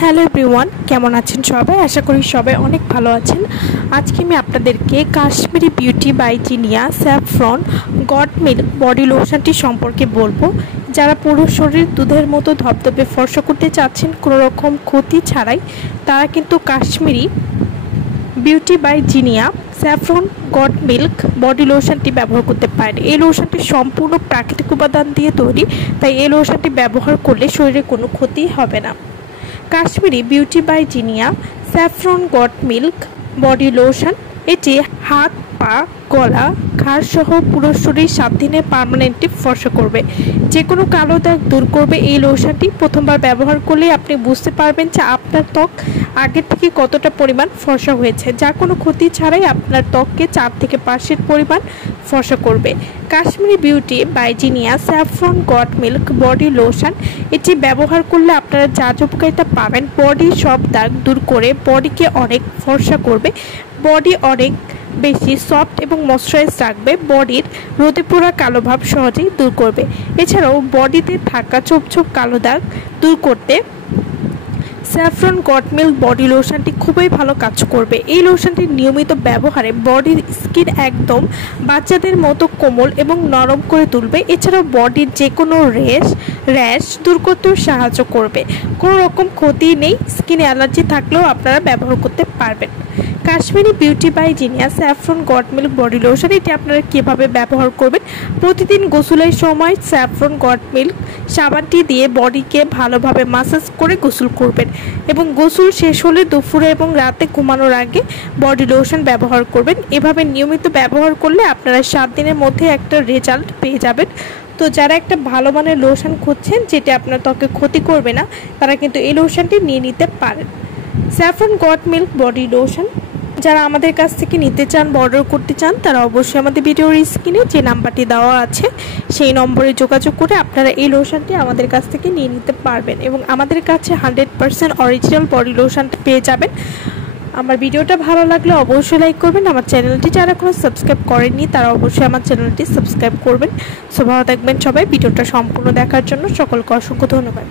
Hello everyone, কেমন আছেন সবাই? আশা করি সবাই অনেক ভালো আছেন। আজকে আমি আপনাদেরকে Kashmiri beauty by Zinnia saffron gold milk body লোশনটি সম্পর্কে বলবো। যারা পুরো শরীর দুধের মতো ধবধবে ফর্সা করতে চাচ্ছেন কোনো রকম ক্ষতি ছাড়াই, তারা কিন্তু Kashmiri beauty by Zinnia saffron gold milk body লোশনটি ব্যবহার করতে পারেন। এই লোশনটি সম্পূর্ণ প্রাকৃতিক উপাদান দিয়ে তৈরি, তাই এই লোশনটি ব্যবহার করলে শরীরে কোনো ক্ষতি হবে না। Kashmiri beauty by Zinnia saffron gold milk body lotion এটি হাত, পা, গলা, ঘাড় সহ পুরো শরীর 7 দিনে পার্মানেন্টলি ফর্সা করবে, যে কোনো কালো দাগ দূর করবে। এই লোশনটি প্রথমবার ব্যবহার করলে আপনি বুঝতে পারবেন যে আপনার ত্বক আগের থেকে কতটা পরিমাণ ফর্সা হয়েছে, যা কোনো ক্ষতি ছাড়াই আপনার ত্বককে 4 থেকে 5% পরিমাণ ফর্সা করবে। Kashmiri beauty by Zinnia saffron gold milk body lotion এটি ব্যবহার করলে আপনারা যা উপকারিতা পাবেন, বডির সব দাগ দূর করে বডিকে অনেক ফর্সা করবে, বডি অনেক বেশি সফট এবং ময়শ্চারাইজ রাখবে, বডির রোদে পোড়া কালো ভাব সহজেই দূর করবে। এছাড়াও বডিতে থাকা ছোপ ছোপ কালো দাগ দূর করতে স্যাফরন গড মিল্ক বডি লোশনটি খুবই ভালো কাজ করবে। এই লোশনটির নিয়মিত ব্যবহারে বডির স্কিন একদম বাচ্চাদের মতো কোমল এবং নরম করে তুলবে। এছাড়াও বডির যে কোনো র্যাশ দূর করতেও সাহায্য করবে। কোনো রকম ক্ষতি নেই, স্কিন অ্যালার্জি থাকলেও আপনারা ব্যবহার করতে পারবেন। Kashmiri beauty by Zinnia saffron gold milk body lotion এটি আপনারা কীভাবে ব্যবহার করবেন? প্রতিদিন গোসলের সময় স্যাফরন গড মিল্ক সাবানটি দিয়ে বডিকে ভালোভাবে মাসাজ করে গোসল করবেন এবং গোসল শেষ হলে দুপুরে এবং রাতে ঘুমানোর আগে বডি লোশন ব্যবহার করবেন। এভাবে নিয়মিত ব্যবহার করলে আপনারা 7 দিনের মধ্যে একটা রেজাল্ট পেয়ে যাবেন। তো যারা একটা ভালো মানের লোশন খুঁজছেন যেটা আপনার ত্বকে ক্ষতি করবে না, তারা কিন্তু এই লোশনটি নিয়ে নিতে পারেন। Saffron gold milk body lotion যারা আমাদের কাছ থেকে নিতে চান বা অর্ডার করতে চান, তারা অবশ্যই আমাদের ভিডিওর স্ক্রিনে যে নাম্বারটি দেওয়া আছে সেই নম্বরে যোগাযোগ করে আপনারা এই লোশনটি আমাদের কাছ থেকে নিয়ে নিতে পারবেন এবং আমাদের কাছে 100% অরিজিনাল বডি লোশনটি পেয়ে যাবেন। আমার ভিডিওটা ভালো লাগলে অবশ্যই লাইক করবেন। আমার চ্যানেলটি যারা এখনো সাবস্ক্রাইব করেননি তারা অবশ্যই আমার চ্যানেলটি সাবস্ক্রাইব করবেন। সো ভালো থাকবেন সবাই। ভিডিওটা সম্পূর্ণ দেখার জন্য সকলকে অসংখ্য ধন্যবাদ।